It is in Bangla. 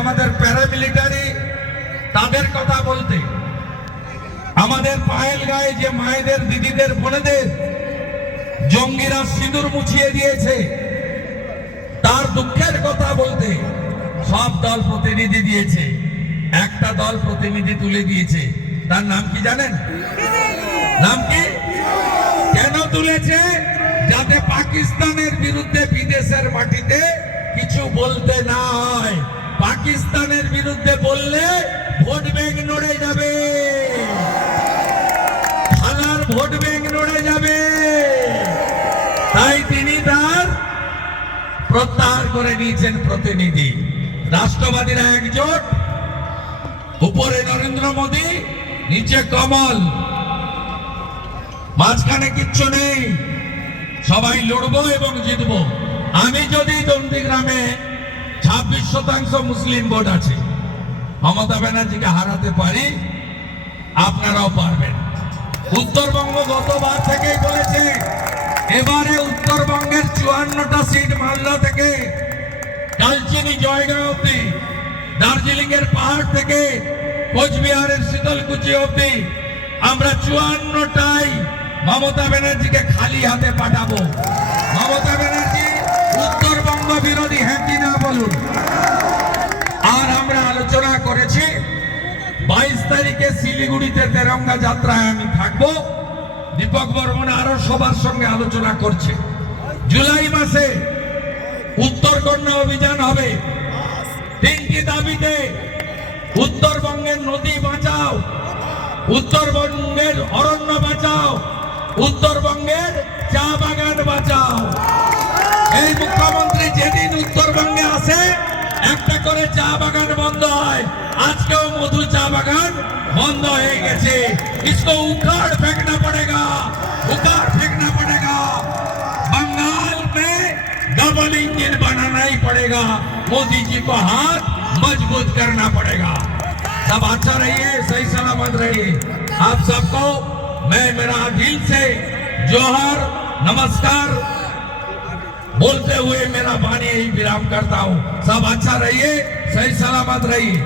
আমাদের প্যারামিলিটারি, তাদের কথা বলতে, আমাদের পায়েল গায়ে যে মায়েদের, দিদিদের, বোনেদের জঙ্গিরা সিঁদুর মুছিয়ে দিয়েছে, তার দুঃখের কথা বলতে সব দল প্রতিনিধি দিয়েছে। একটা দল প্রতিনিধি তুলে দিয়েছে, তার নাম কি জানেন? নাম কি? কেন তুলেছে? যাতে পাকিস্তানের বিরুদ্ধে বিদেশের মাটিতে কিছু বলতে না হয়। পাকিস্তানের বিরুদ্ধে বললে ভোট ব্যাংক নড়ে যাবে, থানার ভোট ব্যাংক নড়ে যাবে। তাই তিনি তার প্রত্যাহার করে নিয়েছেন প্রতিনিধি। রাষ্ট্রবাদীরা একজোট, উপরে নরেন্দ্র মোদী, নিচে কমল, মাঝখানে কিচ্ছু নেই। সবাই লড়বো এবং জিতবো। আমি যদি নন্দীগ্রামে 26% মুসলিম ভোট আছে, মমতা ব্যানার্জিকে হারাতে পারি, আপনারাও পারবেন। উত্তরবঙ্গ গতবার থেকেই বলেছে, এবারে উত্তরবঙ্গের 54টা সিট মালদা থেকে কালচিনি জয়গাঁও অব্দি, দার্জিলিং এর পাহাড় থেকে কোচবিহারের শীতলকুচি অব্দি আমরা 54টাই মমতা ব্যানার্জিকে খালি হাতে পাঠাবো। মমতা ব্যানার্জি উত্তরবঙ্গ বিরোধী, হ্যাঁ কি না বলুন। আর আমরা আলোচনা করেছি 22 তারিখে শিলিগুড়িতে তেরঙ্গা যাত্রায় আমি থাকবো। দীপক বর্মন আরো সবার সঙ্গে আলোচনা করছে। জুলাই মাসে উত্তরকন্যা অভিযান হবে। 3টি দাবিতে, উত্তরবঙ্গের নদী বাঁচাও, উত্তরবঙ্গের অরণ্য বাঁচাও, উত্তরবঙ্গের চা বাগান বাঁচাও। এই মুখ্যমন্ত্রী যেদিন উত্তরবঙ্গে আসে একটা করে চা বাগান বন্ধ হয়। আজকেও মধু চা বাগান বন্ধ হয়ে গেছে। इसको उखाड़ फेंकना पड़ेगा, उखाड़ फेंकना पड़ेगा। बंगाल में डबल इंजन बनाना ही पड़ेगा। मोदी जी को हाथ मजबूत करना पड़ेगा। सब अच्छा रहिए, सही सलामत रहिए। आप सबको मैं मेरा दिल से जोहर, नमस्कार बोलते हुए मेरा वाणी यही विराम करता हूँ। सब अच्छा रहिए, सही सलामत रहिए।